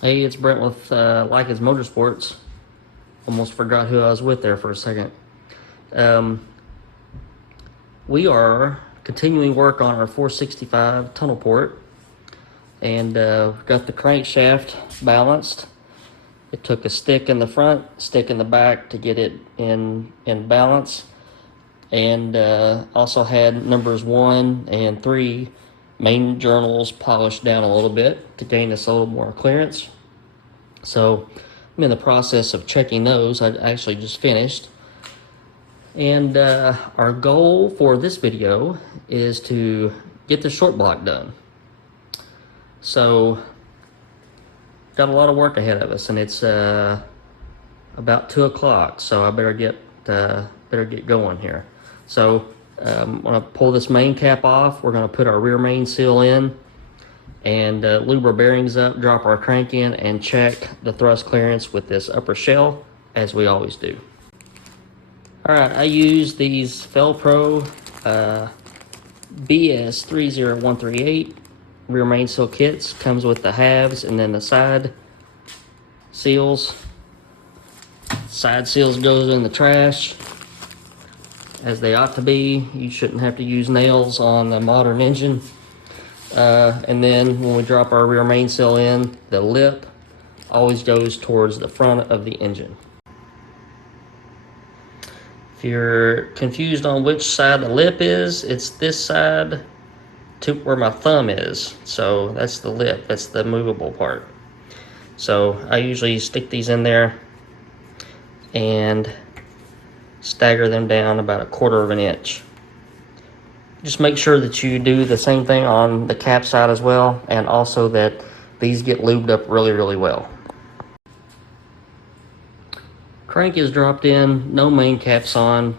Hey, it's Brent with Lykins Motorsports. Almost forgot who I was with there for a second. We are continuing work on our 465 tunnel port, and got the crankshaft balanced. It took a stick in the front, stick in the back to get it in balance, and also had numbers 1 and 3 main journals polished down a little bit to gain us a little more clearance. So I'm in the process of checking those. I actually just finished. And our goal for this video is to get the short block done. So got a lot of work ahead of us, and it's about 2 o'clock, so I better get going here. So I'm gonna pull this main cap off. We're gonna put our rear main seal in, and lube our bearings up, drop our crank in, and check the thrust clearance with this upper shell, as we always do. Alright, I use these Felpro BS30138 rear main seal kits. Comes with the halves and then the side seals. Side seals goes in the trash, as they ought to be. You shouldn't have to use nails on a modern engine. And then when we drop our rear main seal in, the lip always goes towards the front of the engine. If you're confused on which side the lip is, it's this side to where my thumb is. So that's the lip, that's the movable part. So I usually stick these in there and stagger them down about 1/4 of an inch. Just make sure that you do the same thing on the cap side as well, and also that these get lubed up really well. Crank is dropped in, no main caps on,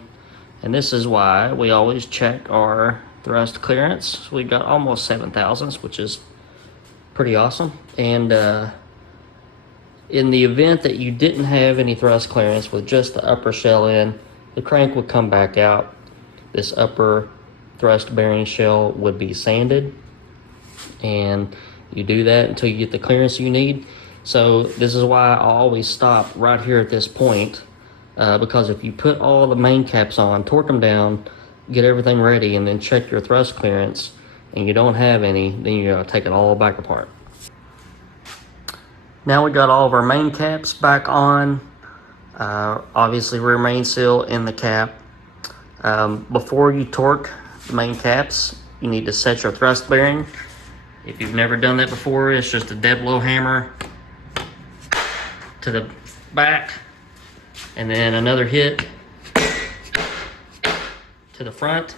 and this is why we always check our thrust clearance. We got almost 7 thousandths, which is pretty awesome. And in the event that you didn't have any thrust clearance with just the upper shell in, the crank would come back out. This upper thrust bearing shell would be sanded, and you do that until you get the clearance you need. So this is why I always stop right here at this point, because if you put all the main caps on, torque them down, get everything ready, and then check your thrust clearance, and you don't have any, then you gotta take it all back apart. Now we got all of our main caps back on. Obviously rear main seal in the cap. Before you torque the main caps, you need to set your thrust bearing. If you've never done that before, it's just a dead blow hammer to the back, and then another hit to the front.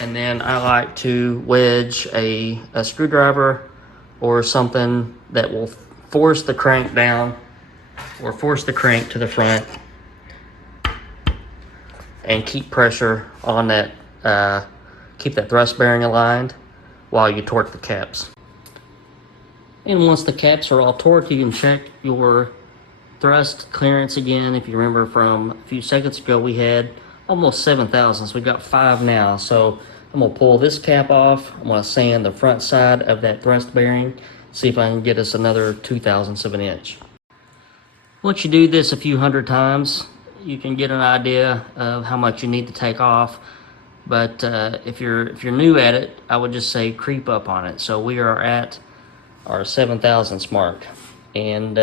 And then I like to wedge a screwdriver or something that will force the crank down, or force the crank to the front, and keep pressure on that, keep that thrust bearing aligned while you torque the caps. And once the caps are all torqued, you can check your thrust clearance again. If you remember from a few seconds ago, we had almost 7 thousandths. We got 5 now. So I'm gonna pull this cap off. I'm gonna sand the front side of that thrust bearing, see if I can get us another 2 thousandths of an inch. Once you do this a few hundred times, you can get an idea of how much you need to take off. But if you're new at it, I would just say creep up on it. So we are at our 7 thousandths mark, and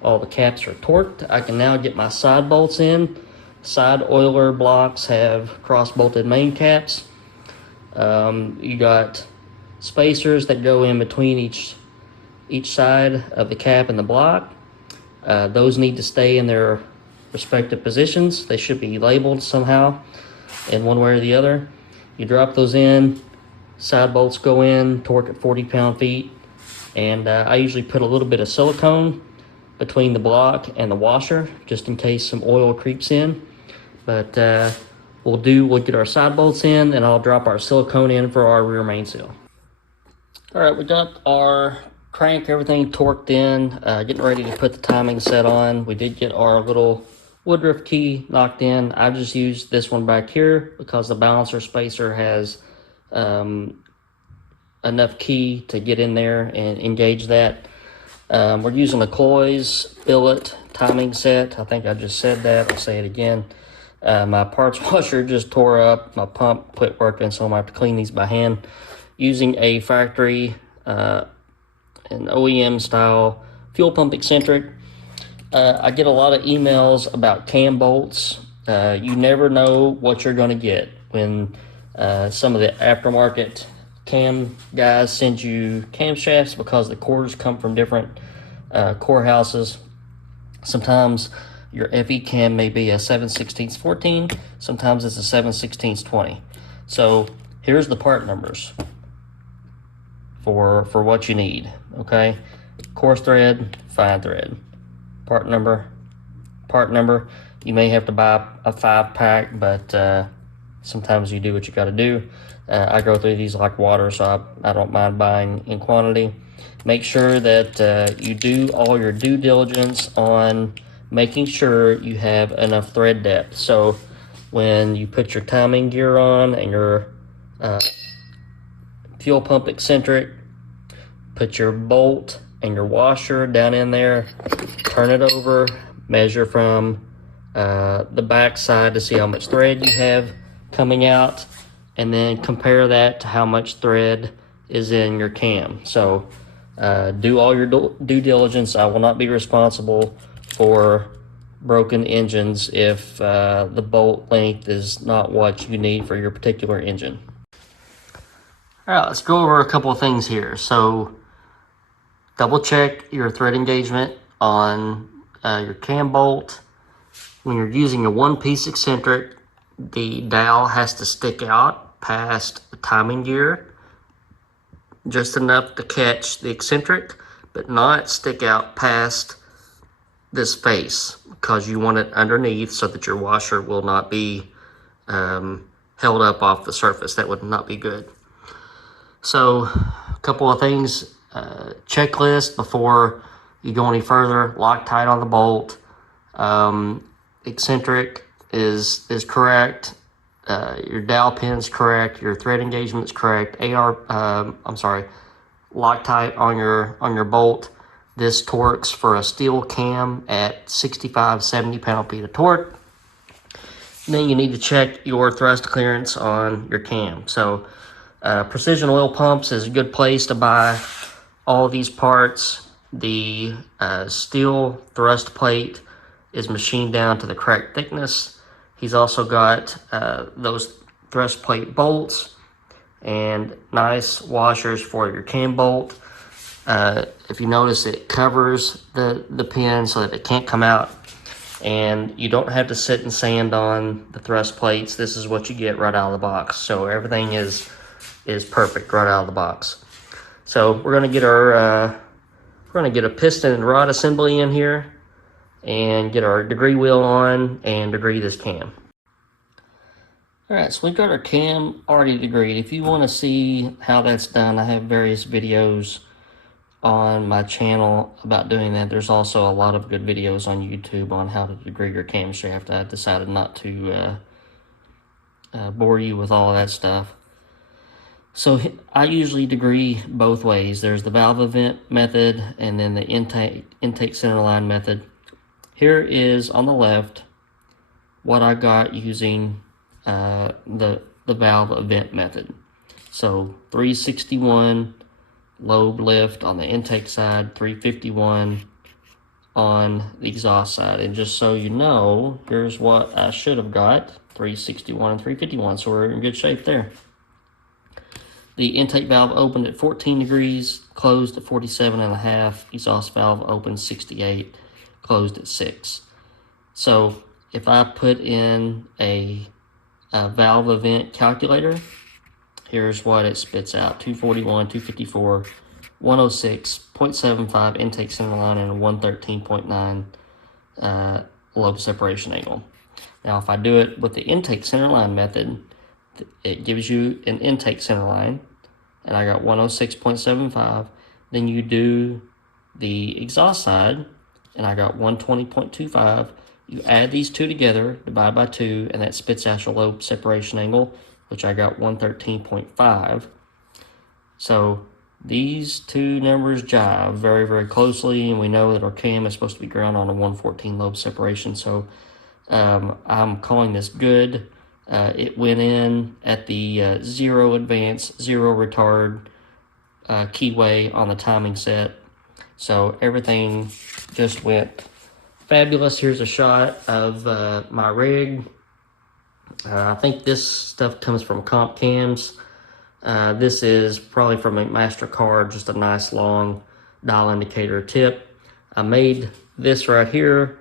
all the caps are torqued. I can now get my side bolts in. Side oiler blocks have cross-bolted main caps. You got spacers that go in between each side of the cap and the block. Those need to stay in their respective positions. They should be labeled somehow in one way or the other. You drop those in, side bolts go in, torque at 40 pound-feet, and I usually put a little bit of silicone between the block and the washer just in case some oil creeps in. But we'll get our side bolts in, and I'll drop our silicone in for our rear main seal. All right, we got our crank, everything torqued in, getting ready to put the timing set on. We did get our little Woodruff key knocked in. I just used this one back here because the balancer spacer has enough key to get in there and engage that. We're using a Cloy's billet timing set. I think I just said that. I'll say it again. My parts washer just tore up. My pump quit working, so I'm going to have to clean these by hand. Using a factory, an OEM style fuel pump eccentric. I get a lot of emails about cam bolts. You never know what you're going to get when some of the aftermarket cam guys send you camshafts, because the cores come from different core houses. Sometimes your FE cam may be a 7/16 14, sometimes it's a 7/16 20. So here's the part numbers for what you need. Okay, coarse thread, fine thread, part number. You may have to buy a 5-pack, but sometimes you do what you got to do. I go through these like water, so I don't mind buying in quantity. Make sure that you do all your due diligence on making sure you have enough thread depth. So when you put your timing gear on and your fuel pump eccentric, put your bolt and your washer down in there, turn it over, measure from the back side to see how much thread you have coming out, and then compare that to how much thread is in your cam. So do all your due diligence. I will not be responsible for broken engines if the bolt length is not what you need for your particular engine. All right, let's go over a couple of things here. So double check your thread engagement on your cam bolt. When you're using a one-piece eccentric, the dowel has to stick out past the timing gear, just enough to catch the eccentric, but not stick out past this face, because you want it underneath so that your washer will not be held up off the surface. That would not be good. So a couple of things, checklist before you go any further. Loctite on the bolt, eccentric is correct, your dowel pin's correct, your thread engagement's correct, Loctite on your bolt. This torques for a steel cam at 65-70 pound-feet of torque. And then you need to check your thrust clearance on your cam. So Precision Oil Pumps is a good place to buy all these parts. The steel thrust plate is machined down to the correct thickness. He's also got those thrust plate bolts and nice washers for your cam bolt. If you notice, it covers the pin so that it can't come out, and you don't have to sit and sand on the thrust plates. This is what you get right out of the box. So everything is perfect right out of the box. So we're gonna get our a piston and rod assembly in here and get our degree wheel on and degree this cam. All right, so we've got our cam already degreed. If you want to see how that's done, I have various videos on my channel about doing that. There's also a lot of good videos on YouTube on how to degree your camshaft. I decided not to bore you with all of that stuff. So I usually degree both ways. There's the valve event method and then the intake centerline method. Here is on the left what I got using the valve event method. So 361 lobe lift on the intake side, 351 on the exhaust side. And just so you know, here's what I should have got, 361 and 351. So we're in good shape there. The intake valve opened at 14 degrees, closed at 47.5. Exhaust valve opened 68, closed at 6. So if I put in a valve event calculator, here's what it spits out: 241, 254, 106.75 intake centerline, and a 113.9 lobe separation angle. Now, if I do it with the intake centerline method, it gives you an intake centerline, and I got 106.75. Then you do the exhaust side, and I got 120.25, You add these two together, divide by 2, and that spits out your lobe separation angle, which I got 113.5. So these two numbers jive very, very closely, and we know that our cam is supposed to be ground on a 114 lobe separation. So I'm calling this good. It went in at the 0 advance, 0 retard keyway on the timing set. So everything just went fabulous. Here's a shot of my rig. I think this stuff comes from Comp Cams. This is probably from McMaster Card, just a nice long dial indicator tip. I made this right here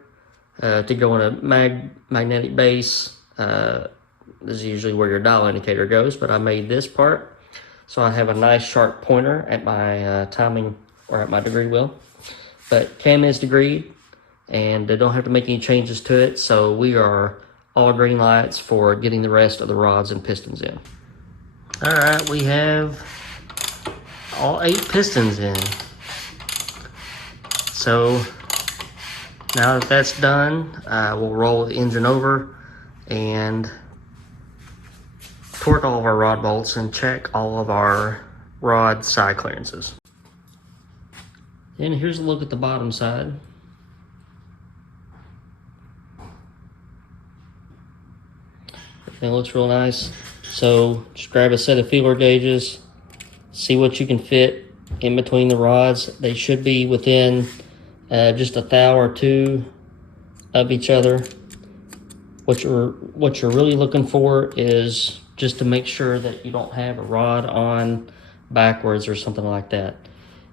to go in a magnetic base. This is usually where your dial indicator goes, but I made this part so I have a nice sharp pointer at my timing or at my degree wheel. But cam is degree, and I don't have to make any changes to it, so we are all green lights for getting the rest of the rods and pistons in. All right, we have all 8 pistons in. So now that that's done, we'll roll the engine over and torque all of our rod bolts and check all of our rod side clearances. And here's a look at the bottom side. Everything looks real nice. So just grab a set of feeler gauges, see what you can fit in between the rods. They should be within just a thou or two of each other. What you're really looking for is just to make sure that you don't have a rod on backwards or something like that.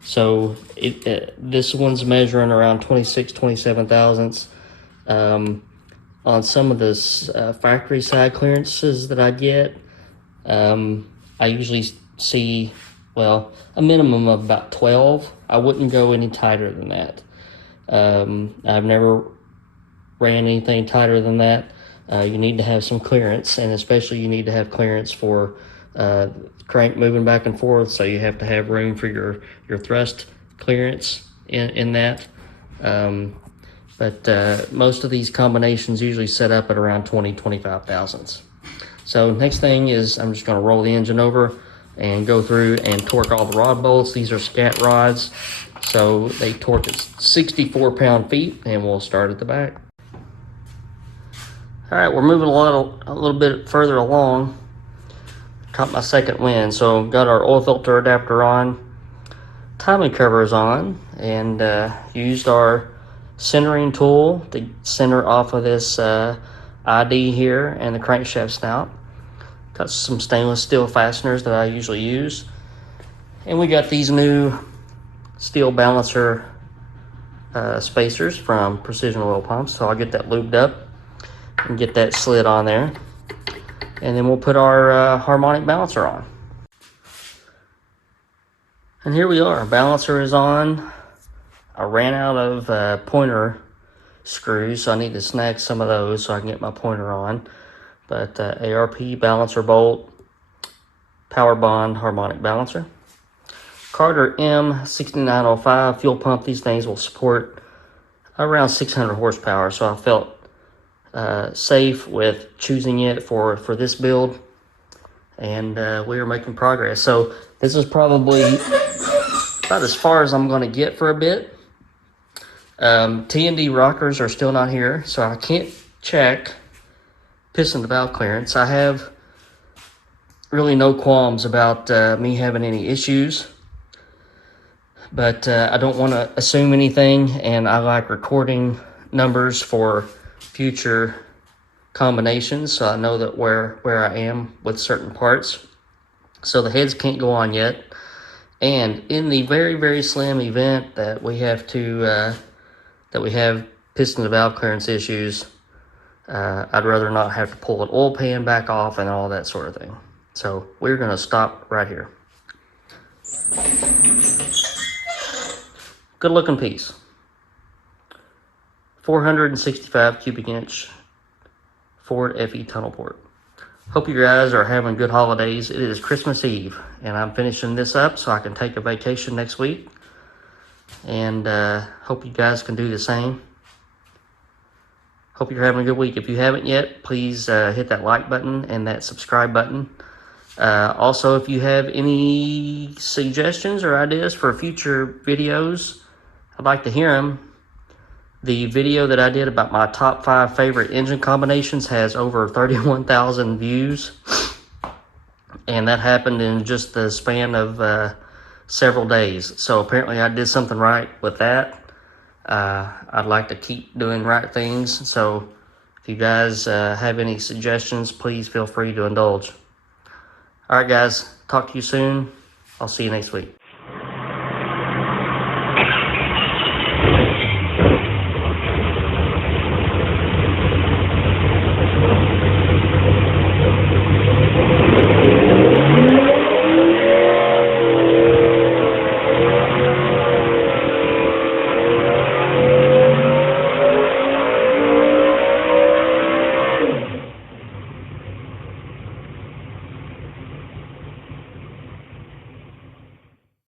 So this one's measuring around 26, 27 thousandths. On some of the factory side clearances that I get, I usually see, well, a minimum of about 12. I wouldn't go any tighter than that. I've never ran anything tighter than that. You need to have some clearance, and especially you need to have clearance for crank moving back and forth, so you have to have room for your thrust clearance in that. But most of these combinations usually set up at around 20, 25 thousandths. So next thing is I'm just going to roll the engine over and go through and torque all the rod bolts. These are scat rods, so they torque at 64 pound-feet, and we'll start at the back. All right, we're moving a little bit further along. Caught my second wind, so got our oil filter adapter on, timing cover is on, and used our centering tool to center off of this ID here and the crankshaft snout. Got some stainless steel fasteners that I usually use, and we got these new steel balancer spacers from Precision Oil Pumps, so I'll get that lubed up and get that slid on there, and then we'll put our harmonic balancer on. And here we are, balancer is on. I ran out of pointer screws, so I need to snag some of those so I can get my pointer on. But ARP balancer bolt, power bond harmonic balancer. Carter M6905 fuel pump. These things will support around 600 horsepower, so I felt safe with choosing it for this build, and we are making progress. So this is probably about as far as I'm going to get for a bit. T&D rockers are still not here, so I can't check piston to valve clearance. I have really no qualms about me having any issues, but I don't want to assume anything, and I like recording numbers for future combinations, so I know that where I am with certain parts. So the heads can't go on yet, and in the very, very slim event that we have to that we have piston to valve clearance issues, I'd rather not have to pull an oil pan back off and all that sort of thing. So we're going to stop right here. Good looking piece. 465 cubic inch Ford FE tunnel port. Hope you guys are having good holidays. It is Christmas Eve, and I'm finishing this up so I can take a vacation next week. And hope you guys can do the same. Hope you're having a good week. If you haven't yet, please hit that like button and that subscribe button. Also, if you have any suggestions or ideas for future videos, I'd like to hear them. The video that I did about my top 5 favorite engine combinations has over 31,000 views. And that happened in just the span of several days. So apparently I did something right with that. I'd like to keep doing right things. So if you guys have any suggestions, please feel free to indulge. All right, guys. Talk to you soon. I'll see you next week.